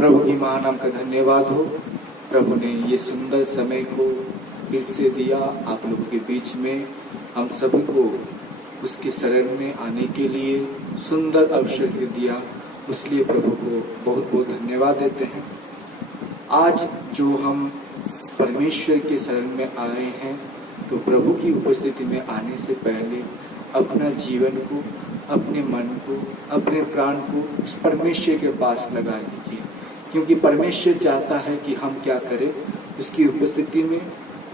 प्रभु की महानाम का धन्यवाद हो। प्रभु ने ये सुंदर समय को फिर से दिया आप लोगों के बीच में, हम सभी को उसके शरण में आने के लिए सुंदर अवसर के दिया, इसलिए प्रभु को बहुत बहुत धन्यवाद देते हैं। आज जो हम परमेश्वर के शरण में आए हैं, तो प्रभु की उपस्थिति में आने से पहले अपना जीवन को, अपने मन को, अपने प्राण को उस परमेश्वर के पास लगा लीजिए, क्योंकि परमेश्वर चाहता है कि हम क्या करें, उसकी उपस्थिति में,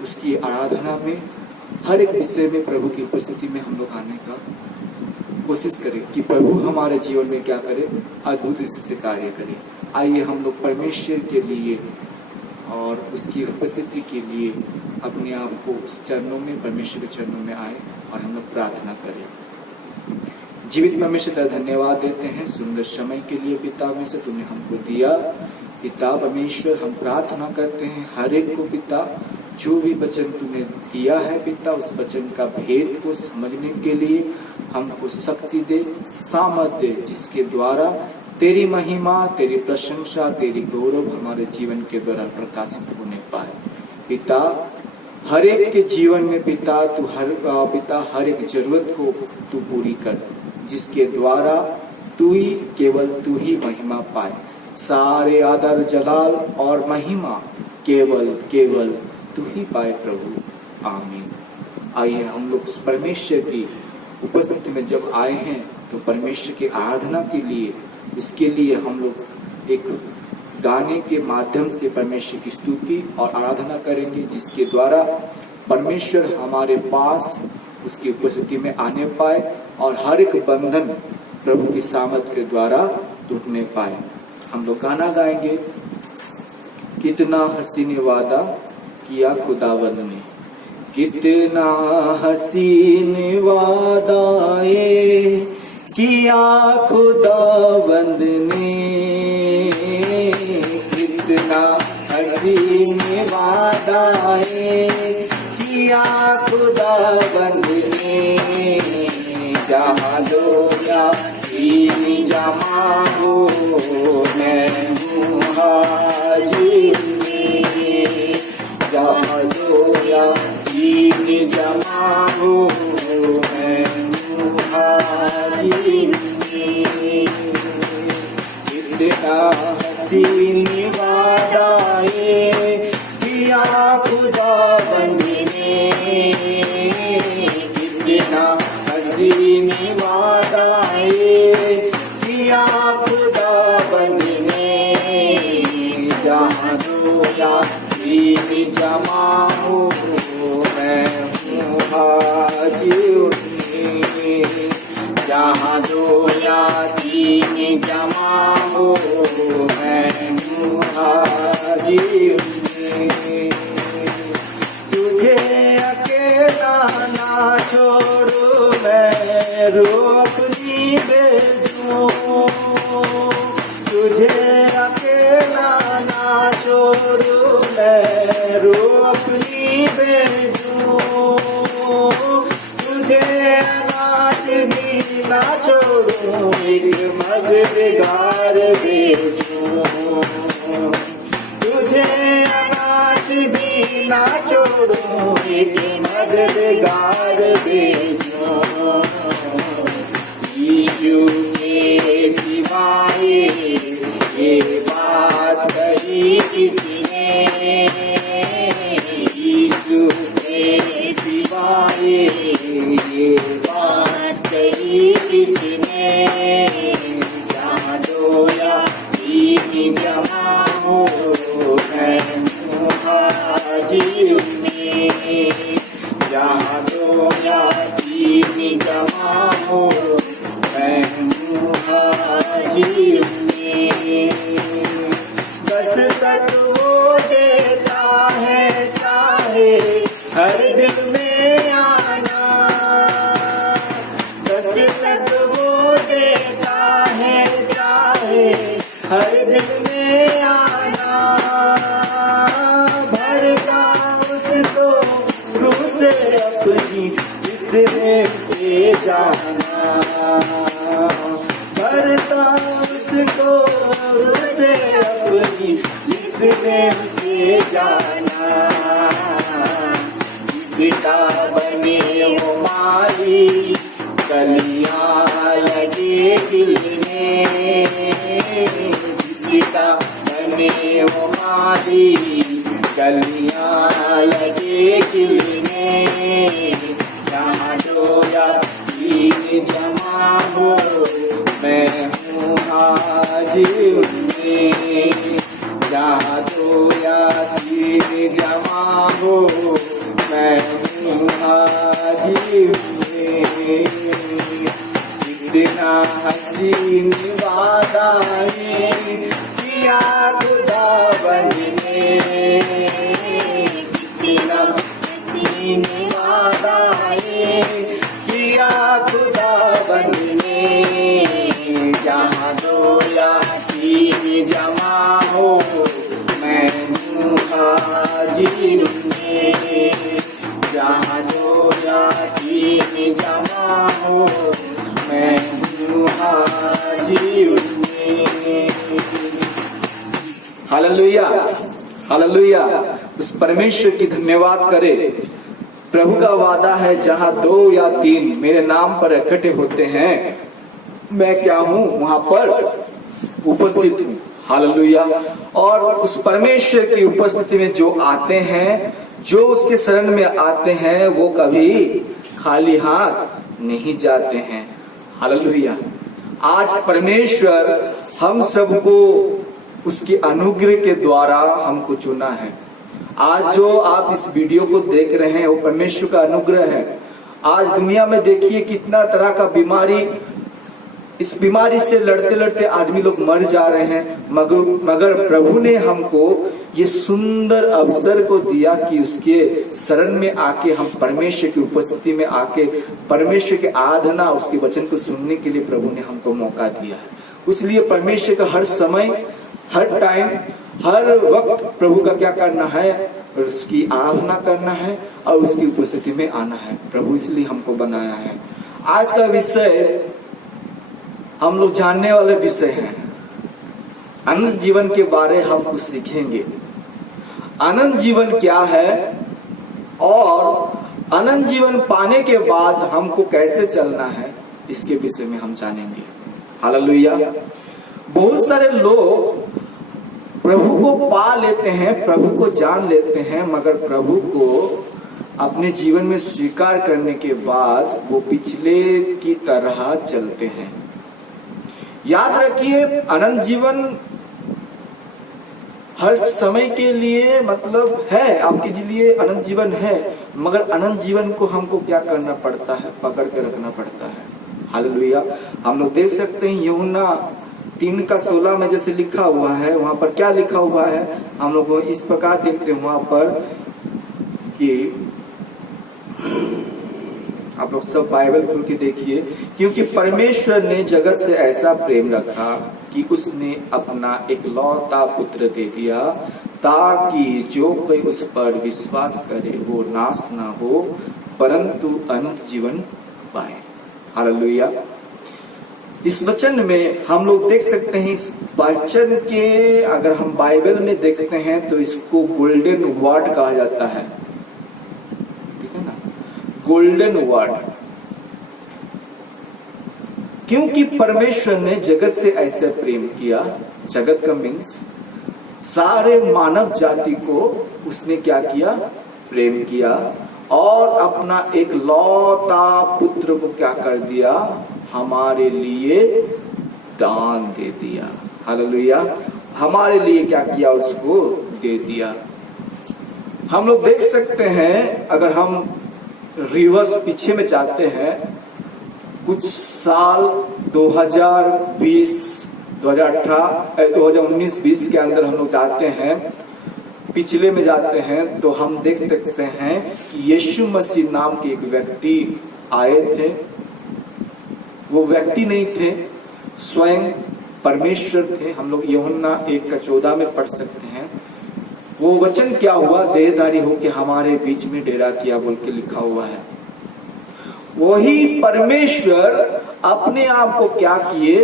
उसकी आराधना में, हर एक विषय में प्रभु की उपस्थिति में हम लोग आने का कोशिश करें कि प्रभु हमारे जीवन में क्या करे, अद्भुत से कार्य करे। आइए हम लोग परमेश्वर के लिए और उसकी उपस्थिति के लिए अपने आप को उस चरणों में, परमेश्वर के चरणों में आए और हम लोग प्रार्थना करें। जीवित परमेश्वर का धन्यवाद देते हैं सुंदर समय के लिए पिता में से तूने हमको दिया। पिता परमेश्वर, हम प्रार्थना करते हैं हर एक को पिता, जो भी वचन तूने दिया है पिता, उस वचन का भेद को समझने के लिए हमको शक्ति दे, सामर्थ दे, जिसके द्वारा तेरी महिमा, तेरी प्रशंसा, तेरी गौरव हमारे जीवन के द्वारा प्रकाशित होने पाए। पिता हर एक के जीवन में पिता तू हर एक जरूरत को तू पूरी कर, जिसके द्वारा तू ही, केवल तू ही महिमा पाए। सारे आदर, जलाल और महिमा केवल तू ही पाए प्रभु, आमीन। आइए हम लोग उस परमेश्वर की उपस्थिति में जब आए हैं, तो परमेश्वर की आराधना के लिए, इसके लिए हम लोग एक गाने के माध्यम से परमेश्वर की स्तुति और आराधना करेंगे, जिसके द्वारा परमेश्वर हमारे पास उसकी उपस्थिति में आने पाए और हर एक बंधन प्रभु की सामर्थ के द्वारा टूटने पाए। हम लोग गाना गाएंगे, कितना हसीन वादा किया खुदावंद ने, कितना हसीन वादा किया खुदावंद ने, कितना हसीन वादा किया खुदावंद ने, जहाँ दो या तीन जमा हो मैं हूँ हाजिर में, जहाँ दो या तीन जमा हो मैं हूँ हाजिर में। कितना हसीन वादा किया खुदाबंद ने, कितना हसीन वादा किया खुदाबंद ने, जहाँ दो या तीन जमा हो मैं हूँ हाजिर में, जहाँ दो या तीन जमा हो मैं हूँ हाजिर में। तुझे अकेला ना छोड़ू मैं रो अपनी भेजूं, तुझे अकेला ना छोड़ू मैं रो अपनी भेजूं, तुझे अनाथ भी ना छोड़ू एक मददगार भेजूं, तुझे अनाथ भी ना छोड़ू एक मददगार भेजूं। यीशु के सिवाय ये बात कही किसने, यीशु के सिवाय ये बात कही किसने, जहाँ दो या तीन जमा हो मैं हूँ हाजिर में, जहाँ दो या तीन जमा हो मैं हूँ हाजिर में। बस तक वो देता है चाहे हर दिल में आना, बस तक वो देता है चाहे हर दिल में आना, भरता उसको रूह से अपनी इसमें ले जाना, करता उसको उसे अपनी, जिसने उसे जाना, सीता बने वो माली, कलियां लगे खिलने, सीता बने वो माली, कलियां लगे खिलने, जहाँ डोला तीर जमा हो, मैं हूँ हाजिर में, जहाँ डोला तीर जमा हो, मैं हूँ हाजिर में, इतना हसीन वादा है किया खुदा बनने, इतना हसीन वादा है किया खुदा बनने, जहाँ डोला तीर जमा हो, मैं हूँ हाजिर में, जहाँ डोला तीर जमा हो, मैं हूँ हाजिर में। Hallelujah, hallelujah. उस परमेश्वर की धन्यवाद करे। प्रभु का वादा है, जहाँ 2 या 3 मेरे नाम पर इकट्ठे होते हैं, मैं क्या हूँ वहां पर उपस्थित हूँ। हालेलुया। और उस परमेश्वर की उपस्थिति में जो आते हैं, जो उसके शरण में आते हैं, वो कभी खाली हाथ नहीं जाते हैं। हालेलुया। आज परमेश्वर हम सबको उसकी अनुग्रह के द्वारा हमको चुना है। आज जो आप इस वीडियो को देख रहे हैं, वो परमेश्वर का अनुग्रह है। आज दुनिया में देखिए कितना तरह का बीमारी, इस बीमारी से लड़ते लड़ते आदमी लोग मर जा रहे हैं, मगर प्रभु ने हमको ये सुंदर अवसर को दिया कि उसके शरण में आके हम परमेश्वर की उपस्थिति में आके परमेश्वर की आराधना, उसके वचन को सुनने के लिए प्रभु ने हमको मौका दिया है। इसलिए परमेश्वर का हर समय, हर टाइम, हर वक्त प्रभु का क्या करना है, उसकी आराधना करना है और उसकी उपस्थिति में आना है। प्रभु इसलिए हमको बनाया है। आज का विषय हम लोग जानने वाले विषय हैं, अनंत जीवन के बारे हम कुछ सीखेंगे। अनंत जीवन क्या है और अनंत जीवन पाने के बाद हमको कैसे चलना है, इसके विषय में हम जानेंगे। हालेलुया। बहुत सारे लोग प्रभु को पा लेते हैं, प्रभु को जान लेते हैं, मगर प्रभु को अपने जीवन में स्वीकार करने के बाद वो पिछले की तरह चलते हैं। याद रखिए, अनंत जीवन हर समय के लिए मतलब है, आपके लिए अनंत जीवन है, मगर अनंत जीवन को हमको क्या करना पड़ता है, पकड़ के रखना पड़ता है। हालेलुया। हम लोग देख सकते हैं यूहन्ना 3:16 में जैसे लिखा हुआ है, वहां पर क्या लिखा हुआ है, हम लोग इस प्रकार देखते हैं वहां पर कि आप लोग सब बाइबल खोल के देखिए, क्योंकि परमेश्वर ने जगत से ऐसा प्रेम रखा कि उसने अपना एकलौता पुत्र दे दिया, ताकि जो कोई उस पर विश्वास करे वो नाश ना हो, परंतु अनंत जीवन पाए। हालेलुया। इस वचन में हम लोग देख सकते हैं, इस वचन के अगर हम बाइबल में देखते हैं तो इसको गोल्डन वर्ड कहा जाता है, ठीक है ना, गोल्डन वर्ड। क्योंकि परमेश्वर ने जगत से ऐसे प्रेम किया, जगत का मीन्स सारे मानव जाति को उसने क्या किया, प्रेम किया और अपना एक लौता पुत्र को क्या कर दिया, हमारे लिए दान दे दिया। हालेलुया। हमारे लिए क्या किया, उसको दे दिया। हम लोग देख सकते हैं, अगर हम रिवर्स पीछे में जाते हैं, कुछ साल 2020, 2018, 2019-20 के अंदर हम लोग जाते हैं, पिछले में जाते हैं, तो हम देख सकते हैं कि यीशु मसीह नाम के एक व्यक्ति आए थे। वो व्यक्ति नहीं थे, स्वयं परमेश्वर थे। हम लोग यूहन्ना 1:14 में पढ़ सकते हैं। वो वचन क्या हुआ, देहधारी होके हमारे बीच में डेरा किया बोल के लिखा हुआ है। वही परमेश्वर अपने आप को क्या किए,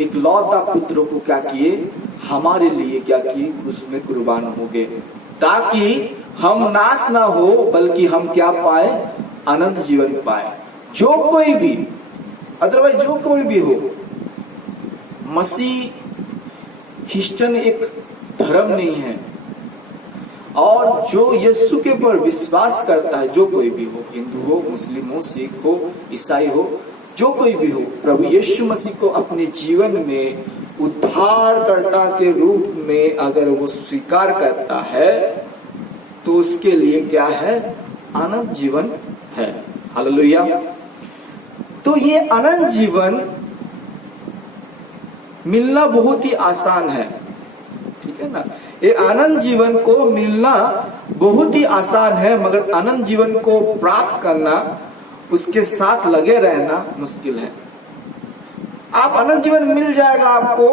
एक लौता पुत्र को क्या किए, हमारे लिए क्या किए, उसमें कुर्बान हो गए, ताकि हम नाश ना हो बल्कि हम क्या पाए, अनंत जीवन पाए। जो कोई भी, अदरवाइज जो कोई भी हो, मसीह क्रिश्चियन एक धर्म नहीं है, और जो यीशु के ऊपर विश्वास करता है, जो कोई भी हो, हिंदू हो, मुस्लिम हो, सिख हो, ईसाई हो, जो कोई भी हो, प्रभु यीशु मसीह को अपने जीवन में उद्धारकर्ता के रूप में अगर वो स्वीकार करता है तो उसके लिए क्या है, अनंत जीवन है। हालेलुया। तो ये अनंत जीवन मिलना बहुत ही आसान है, ठीक है ना। ये अनंत जीवन को मिलना बहुत ही आसान है, मगर अनंत जीवन को प्राप्त करना, उसके साथ लगे रहना मुश्किल है। आप अनंत जीवन मिल जाएगा, आपको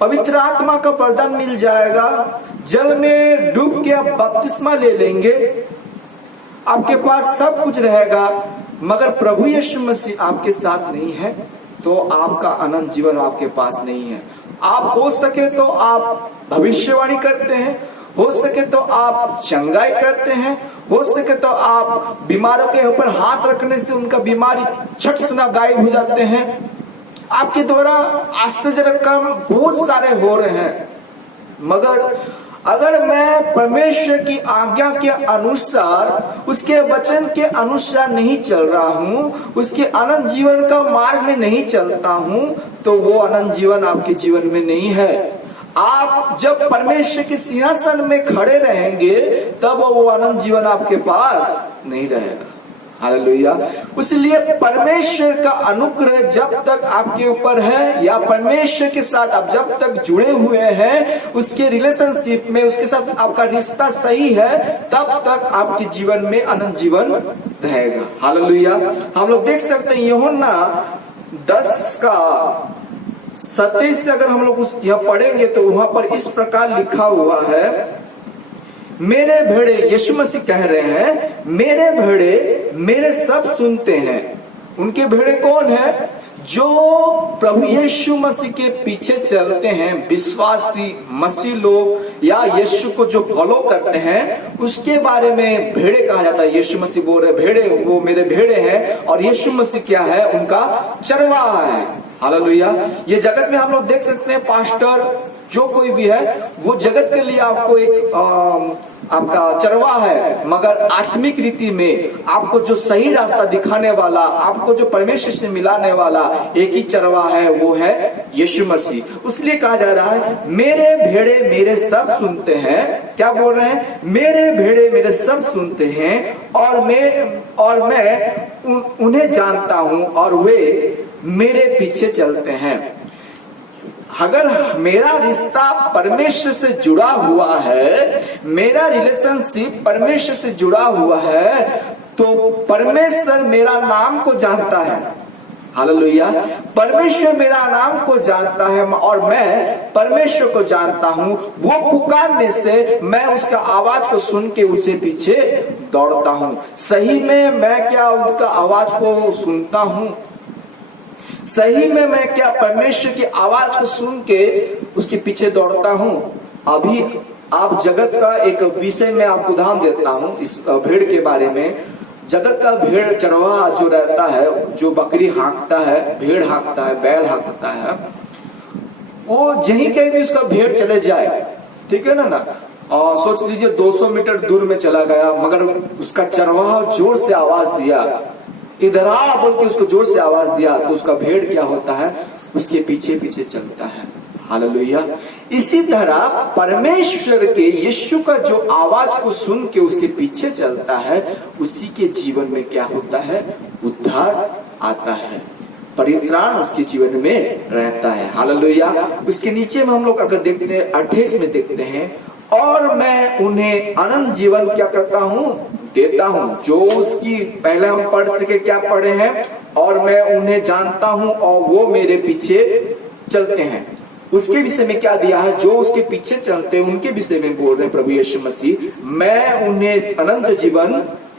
पवित्र आत्मा का वरदान मिल जाएगा, जल में डूब के आप बपतिस्मा ले लेंगे, आपके पास सब कुछ रहेगा, मगर प्रभु यीशु मसीह आपके साथ नहीं है तो आपका अनंत जीवन आपके पास नहीं है। आप हो सके तो आप भविष्यवाणी करते हैं, हो सके तो आप चंगाई करते हैं, हो सके तो आप बीमारों के ऊपर हाथ रखने से उनका बीमारी झट से गायब हो जाते हैं। आपके द्वारा आश्चर्य काम बहुत सारे हो रहे हैं, मगर अगर मैं परमेश्वर की आज्ञा के अनुसार, उसके वचन के अनुसार नहीं चल रहा हूं, उसके अनंत जीवन का मार्ग में नहीं चलता हूं, तो वो अनंत जीवन आपके जीवन में नहीं है। आप जब परमेश्वर के सिंहासन में खड़े रहेंगे तब वो अनंत जीवन आपके पास नहीं रहेगा। हालेलुया। इसलिए परमेश्वर का अनुग्रह जब तक आपके ऊपर है, या परमेश्वर के साथ आप जब तक जुड़े हुए हैं, उसके रिलेशनशिप में, उसके साथ आपका रिश्ता सही है, तब तक आपके जीवन में अनंत जीवन रहेगा। हालेलुया। हम लोग देख सकते हैं यूहन्ना 10:27 से अगर हम लोग यहाँ पढ़ेंगे तो वहां पर इस प्रकार लिखा हुआ है, मेरे भेड़े, यीशु मसीह कह रहे हैं, मेरे भेड़े मेरे सब सुनते हैं। उनके भेड़े कौन है? जो प्रभु यीशु मसीह के पीछे चलते हैं, विश्वासी मसीह लोग या यीशु को जो फॉलो करते हैं, उसके बारे में भेड़े कहा जाता है। यीशु मसीह बोल रहे भेड़े, वो मेरे भेड़े हैं, और यीशु मसीह क्या है? उनका चरवाहा है। हालेलुया। ये जगत में हम लोग देख सकते हैं, पास्टर जो कोई भी है वो जगत के लिए आपको एक आपका चरवाहा है, मगर आत्मिक रीति में आपको जो सही रास्ता दिखाने वाला, आपको जो परमेश्वर से मिलाने वाला एक ही चरवाहा है, वो है यीशु मसीह। इसलिए कहा जा रहा है, मेरे भेड़े मेरे सब सुनते हैं। क्या बोल रहे हैं? मेरे भेड़े मेरे सब सुनते हैं, और मैं उन्हें जानता हूं, और वे मेरे पीछे चलते हैं। अगर मेरा रिश्ता परमेश्वर से जुड़ा हुआ है, मेरा रिलेशनशिप परमेश्वर से जुड़ा हुआ है, तो परमेश्वर मेरा नाम को जानता है। हालेलुया। परमेश्वर मेरा नाम को जानता है, और मैं परमेश्वर को जानता हूं। वो पुकारने से मैं उसका आवाज को सुन के उसे पीछे दौड़ता हूं। सही में मैं क्या उसका आवाज को सुनता हूं? सही में मैं क्या परमेश्वर की आवाज को सुन के उसके पीछे दौड़ता हूं? अभी आप जगत का एक विषय में आपको उदाहरण देता हूं, इस भेड़ के बारे में। जगत का भेड़ चरवाहा जो रहता है, जो बकरी हाँकता है, भेड़ हाँकता है, बैल हाँकता है, वो जहीं कहीं भी उसका भेड़ चले जाए, ठीक है ना, सोच लीजिए 200 मीटर दूर में चला गया, मगर उसका चरवाहा जोर से आवाज दिया, इधर आ बोल के उसको जोर से आवाज दिया, तो उसका भेड़ क्या होता है? उसके पीछे पीछे चलता है। हालेलुया। इसी तरह परमेश्वर के यीशु का जो आवाज को सुन के उसके पीछे चलता है, उसी के जीवन में क्या होता है? उद्धार आता है, परित्राण उसके जीवन में रहता है। हालेलुया। उसके नीचे में हम लोग अगर देखते हैं 28 में देखते हैं, और मैं उन्हें अनंत जीवन क्या करता हूं? देता हूं। जो उसकी पहले हम पढ़ सके, क्या पढ़े हैं? और मैं उन्हें जानता हूं और वो मेरे पीछे चलते हैं। उसके विषय में क्या दिया है? जो उसके पीछे चलते हैं उनके विषय में बोल रहे हैं प्रभु यीशु मसीह, मैं उन्हें अनंत जीवन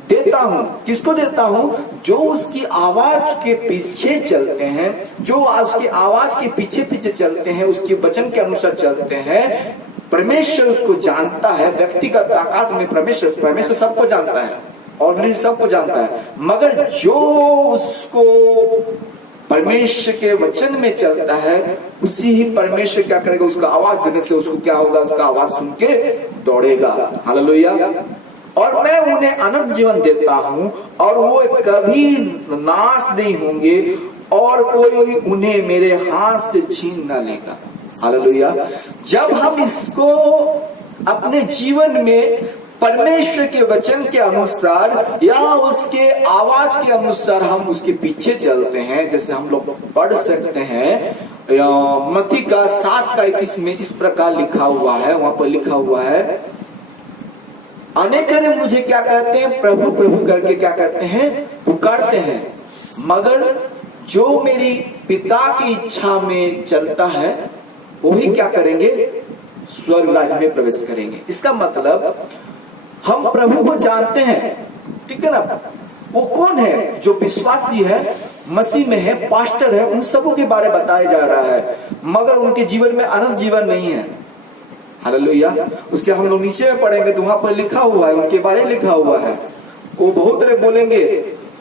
देता देता हूं। किसको देता हूं? जो उसकी आवाज के पीछे चलते हैं, जो उसकी आवाज के पीछे पीछे चलते हैं, उसके वचन के अनुसार चलते हैं। परमेश्वर उसको जानता है, व्यक्तिगत आकाश में परमेश्वर सबको जानता है, ऑलरेडी सबको जानता है। मगर जो उसको परमेश्वर के वचन में चलता है, उसी ही परमेश्वर क्या करेगा? उसका आवाज देने से उसको क्या होगा? उसका आवाज सुन के दौड़ेगा। हालेलुया। और मैं उन्हें अनंत जीवन देता हूं और वो कभी नाश नहीं होंगे और कोई उन्हें मेरे हाथ से छीन ना लेगा। हालेलुया। जब हम इसको अपने जीवन में परमेश्वर के वचन के अनुसार या उसके आवाज के अनुसार हम उसके पीछे चलते हैं, जैसे हम लोग पढ़ सकते हैं मत्ती का 7:21 में इस प्रकार लिखा हुआ है। वहां पर लिखा हुआ है, अनेक ने मुझे क्या कहते हैं? प्रभु प्रभु करके क्या कहते हैं? पुकारते हैं, मगर जो मेरी पिता की इच्छा में चलता है वही क्या करेंगे? स्वर्ग राज्य में प्रवेश करेंगे। इसका मतलब हम प्रभु को जानते हैं, ठीक है ना? वो कौन है? जो विश्वासी है, मसीह में है, पास्टर है, उन सबों के बारे में बताया जा रहा है, मगर उनके जीवन में अनंत जीवन नहीं है। हालेलुया। उसके हम लोग नीचे में पढ़ेंगे तो वहां पर लिखा हुआ है, उनके बारे में लिखा हुआ है। वो बहुत तरह बोलेंगे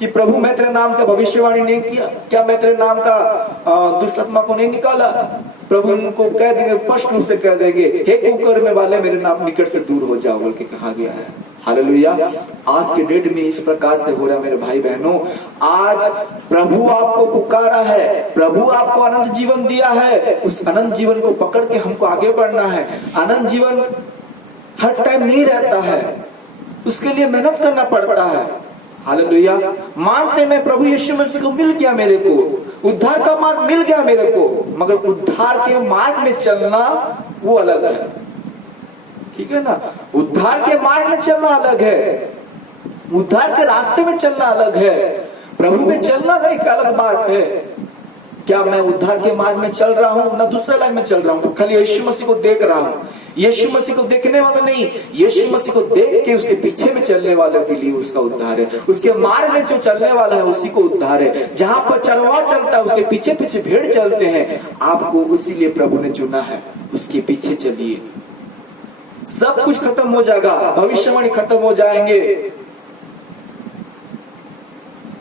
कि प्रभु मैं तेरे नाम का भविष्यवाणी नहीं किया क्या? मैं तेरे नाम का दुष्ट आत्मा को नहीं निकाला? प्रभु उनको कह देंगे, स्पष्ट रूप से कह देंगे, हे कुकर्म वाले, मेरे नाम निकट से दूर हो जाओ बोल के कहा गया है। हालेलुया। आज के डेट में इस प्रकार से हो रहा है मेरे भाई बहनों। आज प्रभु आपको पुकारा है, प्रभु आपको अनंत जीवन दिया है। उस अनंत जीवन को पकड़ के हमको आगे बढ़ना है। अनंत जीवन हर टाइम नहीं रहता है, उसके लिए मेहनत करना पड़ता है। हालेलुया। मानते मैं प्रभु यीशु मसीह को मिल गया, मेरे को उद्धार का मार्ग मिल गया मेरे को, मगर उद्धार के मार्ग में चलना वो अलग है, ठीक है ना? उद्धार के मार्ग में चलना अलग है, उद्धार के रास्ते में चलना अलग है, प्रभु में चलना एक अलग बात है। क्या मैं उद्धार के मार्ग में चल रहा हूं ना दूसरे लाइन में चल रहा हूं? खाली यीशु मसीह को देख रहा हूं। यीशु मसीह को देखने वाला नहीं, यीशु मसीह को देख के उसके पीछे में चलने वाले के लिए उसका उद्धार है। उसके मार्ग में जो चलने वाला है उसी को उद्धार है। जहां पर चरवा चलता है उसके पीछे पीछे भेड़ चलते हैं। आपको उसीलिए प्रभु ने चुना है, उसके पीछे चलिए। सब कुछ खत्म हो जाएगा, भविष्यवाणी खत्म हो जाएंगे,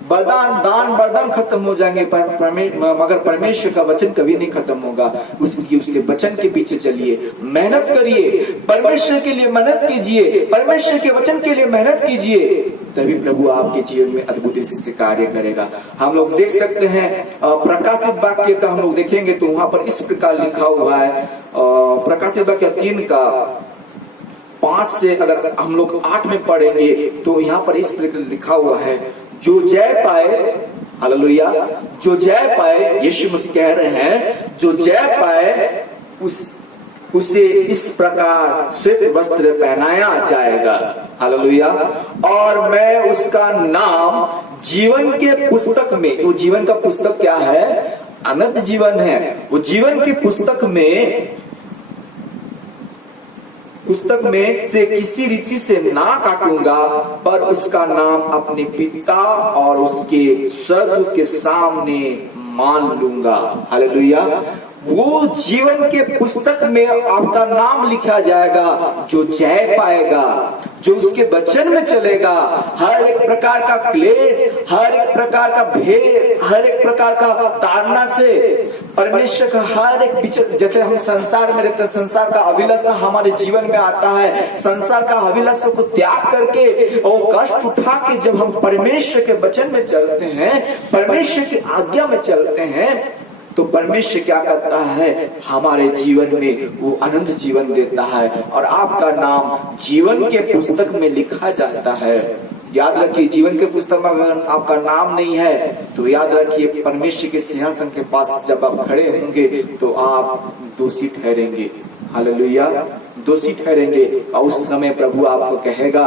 वरदान खत्म हो जाएंगे, मगर परमेश्वर का वचन कभी नहीं खत्म होगा। उसके वचन के पीछे चलिए, मेहनत करिए, परमेश्वर के लिए मेहनत कीजिए, परमेश्वर के वचन के लिए मेहनत कीजिए, तभी प्रभु आपके जीवन में अद्भुत से कार्य करेगा। हम लोग देख सकते हैं प्रकाशित वाक्य का हम लोग देखेंगे तो वहां पर इस प्रकार लिखा हुआ है, प्रकाशित वाक्य 3:5 से अगर हम लोग 8 में पढ़ेंगे तो यहाँ पर इस प्रकार लिखा हुआ है, जो जय पाए, हालेलुया, जो जय पाए, यीशु मसीह कह रहे हैं, जो जय पाए उसे इस प्रकार श्वेत वस्त्र पहनाया जाएगा। हालेलुया। और मैं उसका नाम जीवन के पुस्तक में, वो जीवन का पुस्तक क्या है? अनंत जीवन है। वो जीवन की पुस्तक में से किसी रीति से ना काटूंगा, पर उसका नाम अपने पिता और उसके स्वर्ग के सामने मान लूंगा। हालेलुया। वो जीवन के पुस्तक में आपका नाम लिखा जाएगा जो जय पाएगा, जो उसके वचन में चलेगा। हर एक प्रकार का क्लेश, हर एक प्रकार का भेद, हर एक प्रकार का ताड़ना से परमेश्वर का हर एक विचार, जैसे हम संसार में रहते हैं, संसार का अभिलाषा हमारे जीवन में आता है, संसार का अभिलाषा को त्याग करके और कष्ट उठा के जब हम परमेश्वर के वचन में चलते हैं, परमेश्वर की आज्ञा में चलते हैं, तो परमेश्वर क्या करता है? हमारे जीवन में वो अनंत जीवन देता है और आपका नाम जीवन के पुस्तक में लिखा जाता है। याद रखिए, जीवन के पुस्तक में अगर आपका नाम नहीं है तो याद रखिए, परमेश्वर के सिंहासन के पास जब आप खड़े होंगे तो आप दोषी ठहरेंगे। हालेलुया, दोषी ठहरेंगे। और उस समय प्रभु आपको कहेगा,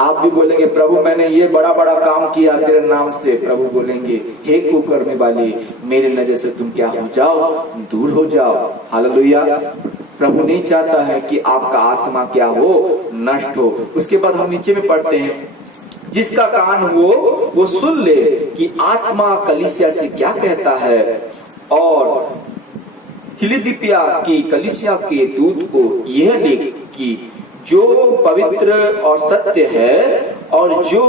आप भी बोलेंगे, प्रभु मैंने ये बड़ा बड़ा काम किया तेरे नाम से। प्रभु बोलेंगे, हे कुकर्म वाली, मेरे नजर से तुम क्या हो जाओ? दूर हो जाओ। हालेलुया। प्रभु नहीं चाहता है कि आपका आत्मा क्या हो? नष्ट हो। उसके बाद हम नीचे में पढ़ते हैं, जिसका कान हो वो सुन ले कि आत्मा कलीसिया से क्या कहता है। और फिलिदिपिया की कलीसिया के दूत को यह लिख कि जो पवित्र और सत्य है और जो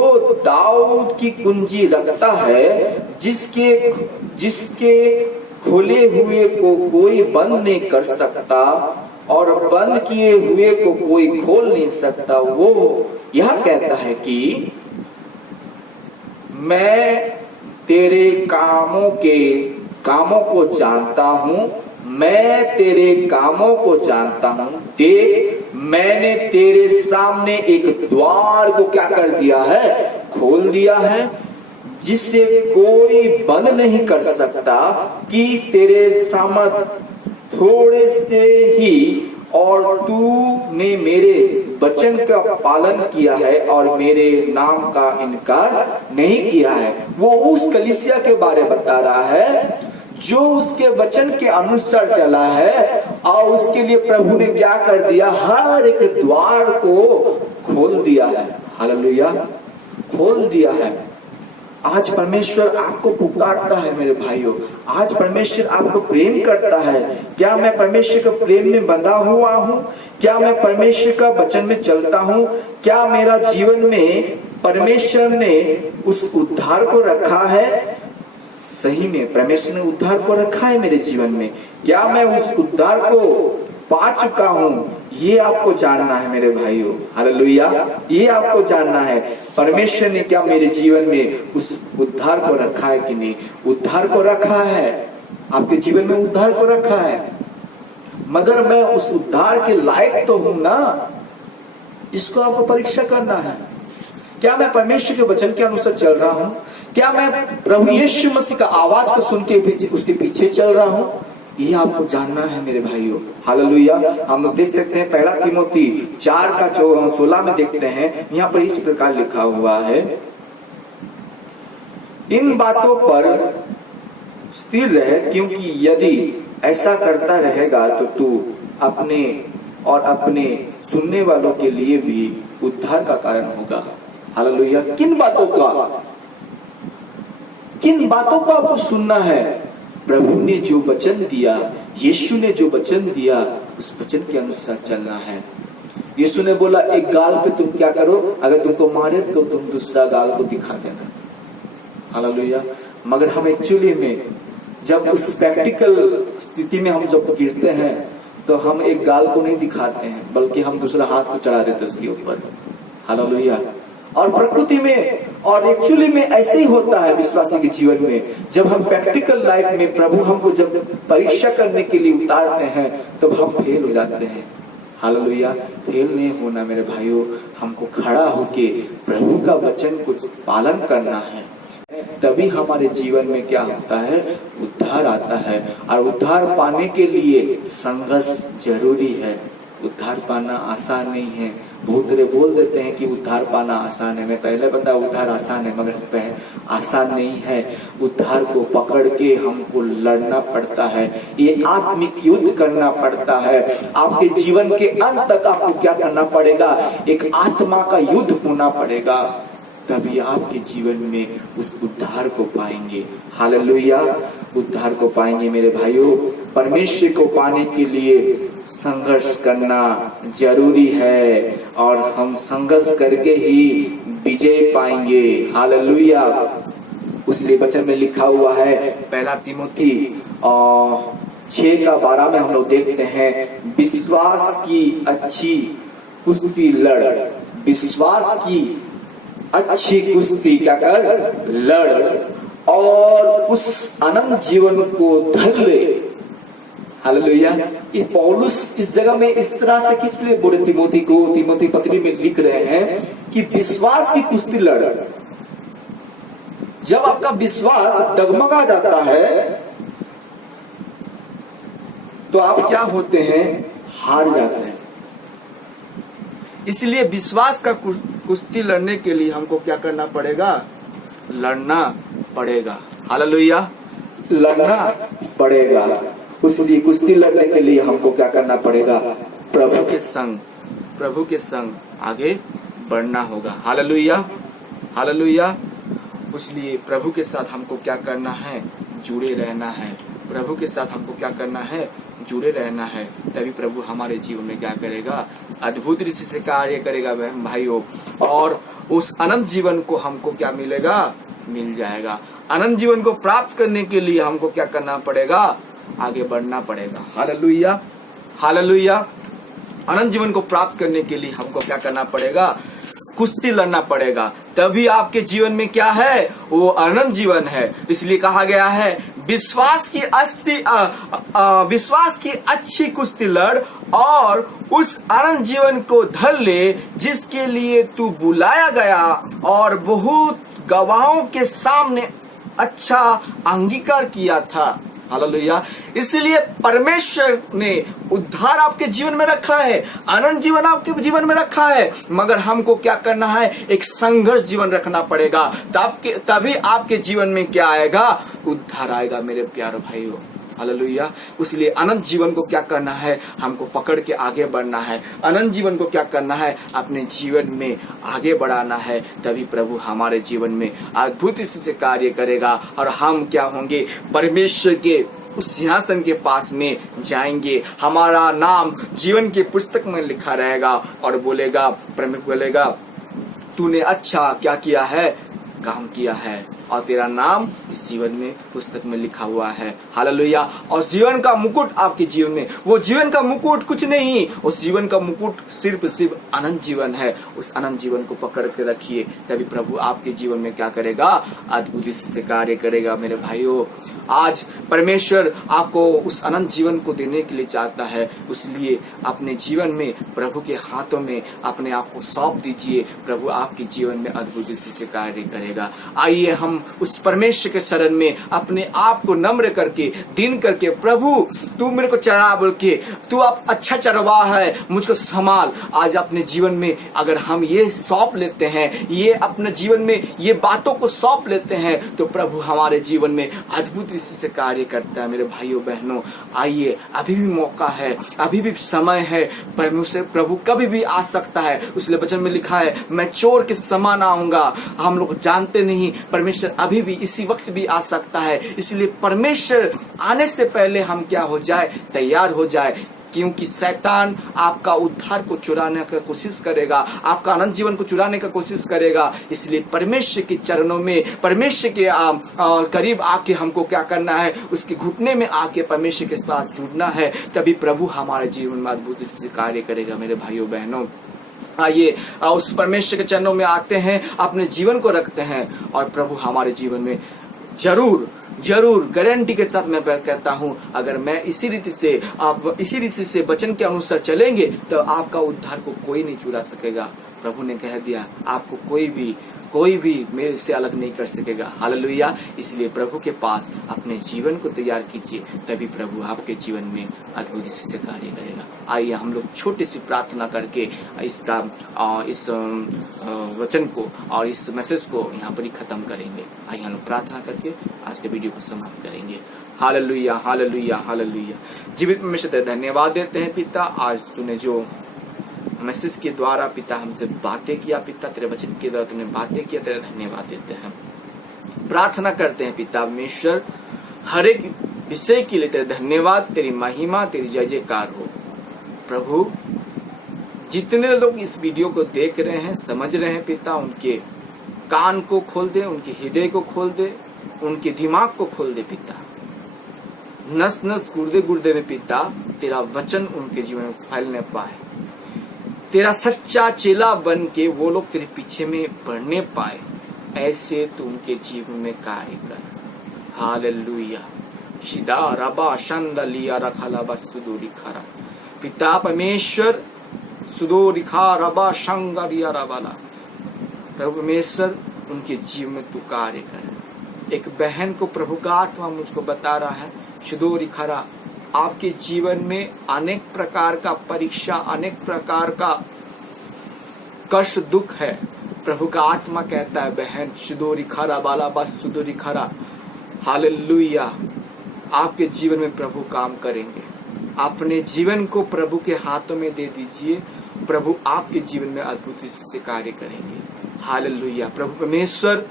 दाऊद की कुंजी रखता है, जिसके खोले हुए को कोई बंद नहीं कर सकता और बंद किए हुए को कोई खोल नहीं सकता, वो यह कहता है कि मैं तेरे कामों को जानता हूं, मैं तेरे कामों को जानता हूं। देख, मैंने तेरे सामने एक द्वार को क्या कर दिया है, खोल दिया है, जिसे कोई बंद नहीं कर सकता कि तेरे सामर्थ थोड़े से ही और तूने मेरे वचन का पालन किया है और मेरे नाम का इनकार नहीं किया है। वो उस कलीसिया के बारे बता रहा है जो उसके वचन के अनुसार चला है और उसके लिए प्रभु ने क्या कर दिया, हर एक द्वार को खोल दिया है। हालेलुया, खोल दिया है। आज परमेश्वर आपको पुकारता है मेरे भाइयों, आज परमेश्वर आपको प्रेम करता है। क्या मैं परमेश्वर के प्रेम में बंधा हुआ हूँ? क्या मैं परमेश्वर का वचन में चलता हूँ? क्या मेरा जीवन में परमेश्वर ने उस उद्धार को रखा है? सही में परमेश्वर ने उद्धार को रखा है मेरे जीवन में। क्या मैं उस उद्धार को पा चुका हूँ? ये आपको जानना है मेरे भाइयों। हालेलुया, ये आपको जानना है परमेश्वर ने क्या मेरे जीवन में उस उद्धार को रखा है कि नहीं। उद्धार को रखा है, आपके जीवन में उद्धार को रखा है, मगर मैं उस उद्धार के लायक तो हूं ना, इसको आपको परीक्षा करना है। क्या मैं परमेश्वर के वचन के अनुसार चल रहा हूं? क्या मैं प्रभु यीशु मसीह का आवाज को सुन के उसके पीछे चल रहा हूं? ये आपको जानना है मेरे भाइयों। हालेलुया। हम लोग देख सकते हैं 1 तीमुथी 4 का 16 में देखते हैं, यहाँ पर इस प्रकार लिखा हुआ है, इन बातों पर स्थिर रहे, क्योंकि यदि ऐसा करता रहेगा तो तू अपने और अपने सुनने वालों के लिए भी उद्धार का कारण होगा। हालेलुया। किन बातों को आपको सुनना है? प्रभु ने जो वचन दिया, यीशु ने जो वचन दिया, उस वचन के अनुसार चलना है। यीशु ने बोला एक गाल पे तुम क्या करो, अगर तुमको मारे तो तुम दूसरा गाल को दिखा देना। हालेलुया। मगर हम एक्चुअली में जब उस प्रैक्टिकल स्थिति में हम जब गिरते हैं तो हम एक गाल को नहीं दिखाते हैं, बल्कि हम दूसरा हाथ को चढ़ा देते उसके ऊपर। हालेलुया। और प्रकृति में और एक्चुअली में ऐसे ही होता है विश्वासी के जीवन में। जब हम प्रैक्टिकल लाइफ में प्रभु हमको जब परीक्षा करने के लिए उतारते हैं तब हम फेल हो जाते हैं। हालेलुया। फेल नहीं होना मेरे भाइयों, हमको खड़ा होके प्रभु का वचन को पालन करना है, तभी हमारे जीवन में क्या होता है, उद्धार आता है। और उद्धार पाने के लिए संघर्ष जरूरी है। उद्धार पाना आसान नहीं है। बहुत सारे बोल देते हैं कि उद्धार पाना आसान है। मैं पहले बता उद्धार आसान है, मगर आसान नहीं है। उद्धार को पकड़ के हमको लड़ना पड़ता है, ये आत्मिक युद्ध करना पड़ता है। आपके जीवन के अंत तक आपको क्या करना पड़ेगा, एक आत्मा का युद्ध होना पड़ेगा, तभी आपके जीवन में उस उद्धार को पाएंगे। हालेलुया। उद्धार को पाएंगे मेरे भाइयों। परमेश्वर को पाने के लिए संघर्ष करना जरूरी है और हम संघर्ष करके ही विजय पाएंगे। हालेलुया। उसलिए वचन में लिखा हुआ है 1 तीमुथी 6:12 में हम लोग देखते हैं, विश्वास की अच्छी कुश्ती लड़, विश्वास की अच्छी कुश्ती क्या कर, लड़ और उस अनंत जीवन को धर ले। हालेलुया। इस पौलुस इस जगह में इस तरह से किस लिए बोले तिमोथी को, तिमोथी पत्री में लिख रहे हैं कि विश्वास की कुश्ती लड़। जब आपका विश्वास डगमगा जाता है तो आप क्या होते हैं, हार जाते हैं। इसलिए विश्वास का कुश्ती लड़ने के लिए हमको क्या करना पड़ेगा, लड़ना पड़ेगा। हालेलुया। लड़ना पड़ेगा। उसलिए कुश्ती लड़ने के लिए हमको क्या करना पड़ेगा, प्रभु के संग आगे बढ़ना होगा। हालेलुया। हालेलुया। इसलिए प्रभु के साथ हमको क्या करना है? जुड़े रहना है। प्रभु के साथ हमको क्या करना है? जुड़े रहना है। तभी प्रभु हमारे जीवन में क्या करेगा? अद्भुत रीति से कार्य करेगा भाइयों। और उस अनंत जीवन को हमको क्या मिलेगा? मिल जाएगा। अनंत जीवन को प्राप्त करने के लिए हमको क्या करना पड़ेगा? आगे बढ़ना पड़ेगा। Hallelujah, hallelujah. अनंत जीवन को प्राप्त करने के लिए हमको क्या करना पड़ेगा? कुश्ती लड़ना पड़ेगा। तभी आपके जीवन में क्या है? वो अनंत जीवन है। इसलिए कहा गया है विश्वास की अच्छी कुश्ती लड़ और उस अनंत जीवन को धर ले जिसके लिए तू बुलाया गया और बहुत गवाहों के सामने अच्छा अंगीकार किया था। हालेलुया। इसलिए परमेश्वर ने उद्धार आपके जीवन में रखा है, अनंत जीवन आपके जीवन में रखा है, मगर हमको क्या करना है? एक संघर्ष जीवन रखना पड़ेगा। तभी आपके जीवन में क्या आएगा? उद्धार आएगा मेरे प्यारे भाइयों। हालेलुया। इसलिए अनंत जीवन को क्या करना है? हमको पकड़ के आगे बढ़ना है। अनंत जीवन को क्या करना है? अपने जीवन में आगे बढ़ाना है। तभी प्रभु हमारे जीवन में अद्भुत से कार्य करेगा और हम क्या होंगे? परमेश्वर के उस सिंहासन के पास में जाएंगे। हमारा नाम जीवन के पुस्तक में लिखा रहेगा और बोलेगा, परमेश्वर बोलेगा, तूने अच्छा क्या किया है? काम किया है और तेरा नाम इस जीवन में पुस्तक में लिखा हुआ है। हालेलुया। और जीवन का मुकुट आपके जीवन में, वो जीवन का मुकुट कुछ नहीं, उस जीवन का मुकुट सिर्फ अनंत जीवन है। उस अनंत जीवन को पकड़ के रखिए। तभी प्रभु आपके जीवन में क्या करेगा? अद्भुत से कार्य करेगा मेरे भाइयों। आज परमेश्वर आपको उस अनंत जीवन को देने के लिए चाहता है। इसलिए अपने जीवन में प्रभु के हाथों में अपने आप को सौंप दीजिए। प्रभु आपके जीवन में अद्भुत से कार्य करेगा। आइए हम उस परमेश्वर के शरण में अपने आप को नम्र करके दिन करके, प्रभु तू मेरे को चरा बोल के, तू आप अच्छा चरवाहा है, मुझको संभाल। आज अपने जीवन में अगर हम ये सौंप लेते हैं, ये अपने जीवन में ये बातों को सौंप लेते हैं, तो प्रभु हमारे जीवन में अद्भुत से कार्य करता है। मेरे भाइयों बहनों, आइए, अभी भी मौका है, अभी भी समय है। प्रभु कभी भी आ सकता है। उसने वचन में लिखा है, मैं चोर के समान आऊंगा। हम लोग जानते नहीं, परमेश्वर अभी भी इसी वक्त भी आ सकता है। इसलिए परमेश्वर आने से पहले हम क्या हो जाए? तैयार हो जाए। क्योंकि शैतान आपका उद्धार को चुराने का कोशिश करेगा, आपका अनंत जीवन को चुराने का कोशिश करेगा। इसलिए परमेश्वर के चरणों में, परमेश्वर के करीब आके हमको क्या करना है? उसके घुटने में आके परमेश्वर के साथ जुड़ना है। तभी प्रभु हमारे जीवन में अद्भुत से कार्य करेगा। मेरे भाइयों बहनों, आइए उस परमेश्वर के चरणों में आते हैं, अपने जीवन को रखते हैं और प्रभु हमारे जीवन में जरूर जरूर गारंटी के साथ मैं कहता हूं, अगर मैं इसी रीति से वचन के अनुसार चलेंगे तो आपका उद्धार को कोई नहीं चुरा सकेगा। प्रभु ने कह दिया, आपको कोई भी मेरे से अलग नहीं कर सकेगा। हालेलुया। इसलिए प्रभु के पास अपने जीवन को तैयार कीजिए, तभी प्रभु आपके जीवन में अद्भुत से कार्य करेगा। आइए हम लोग छोटी सी प्रार्थना करके इस वचन को और इस मैसेज को यहाँ पर ही खत्म करेंगे। आइए हम लोग प्रार्थना करके आज के वीडियो को समाप्त करेंगे। Hallelujah, hallelujah, hallelujah. जीवित परमेश्वर तेरे धन्यवाद देते हैं पिता, आज तूने जो मैसेज के द्वारा पिता हमसे बातें किया, पिता तेरे वचन के द्वारा तूने बातें किया, तेरा धन्यवाद देते हैं। प्रार्थना करते हैं पिता परमेश्वर, हर एक विषय के लिए तेरा धन्यवाद, तेरी महिमा, तेरी जय जयकार हो। प्रभु जितने लोग इस वीडियो को देख रहे हैं, समझ रहे हैं पिता, उनके कान को खोल दे, उनके हृदय को खोल दे, उनके दिमाग को खोल दे पिता। नस नस गुर्दे गुर्दे में पिता तेरा वचन उनके जीवन में फैलने पाए, तेरा सच्चा चेला बन के वो लोग तेरे पीछे में बढ़ने पाए, ऐसे तू उनके जीवन में कार्य कर। हालेलुया। शिदा रबा शंदलिया रखला बसुदोरी खरा। पिता परमेश्वर सुदोरी खा रबा शंगरिया रबाला। प्रभु परमेश्वर उनके जीवन में तू कार्य कर। एक बहन को प्रभु का आत्मा मुझको बता रहा है, सुदोरी खरा, आपके जीवन में अनेक प्रकार का परीक्षा, अनेक प्रकार का कष्ट दुख है। प्रभु का आत्मा कहता है, बहन सुदोरी खरा बाला बस सुदोरी खरा। हालेलुया। आपके जीवन में प्रभु काम करेंगे। अपने जीवन को प्रभु के हाथों में दे दीजिए, प्रभु आपके जीवन में अद्भुत से कार्य करेंगे। हालेलुया। प्रभु परमेश्वर,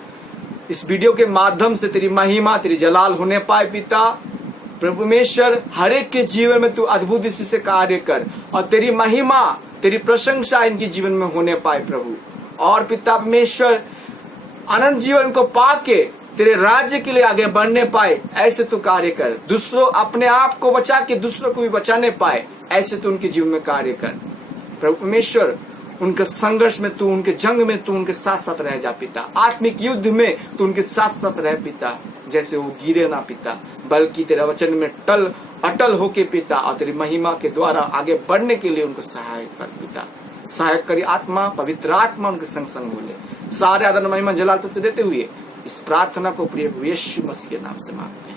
इस वीडियो के माध्यम से तेरी महिमा, तेरी जलाल होने पाए पिता। प्रभु परमेश्वर, हर एक के जीवन में तू अद्भुत रीति से कार्य कर और तेरी महिमा, तेरी प्रशंसा इनके जीवन में होने पाए प्रभु। और पिता परमेश्वर, अनंत जीवन को पाके तेरे राज्य के लिए आगे बढ़ने पाए, ऐसे तू कार्य कर। दूसरों, अपने आप को बचा के दूसरों को भी बचाने पाए, ऐसे तू उनके जीवन में कार्य कर। प्रभु परमेश्वर, उनके संघर्ष में तू, उनके जंग में तू उनके साथ साथ रह जा पिता। आत्मिक युद्ध में तू उनके साथ साथ रह पिता, जैसे वो गिरे ना पिता, बल्कि तेरे वचन में अटल होके पिता, और तेरी महिमा के द्वारा आगे बढ़ने के लिए उनको सहायक कर पिता। सहायक करी आत्मा, पवित्र आत्मा उनके संग संग बोले। सारे आदर महिमा जलाल तुझको देते हुए इस प्रार्थना को प्रिय यीशु मसीह के नाम से मांगते हैं।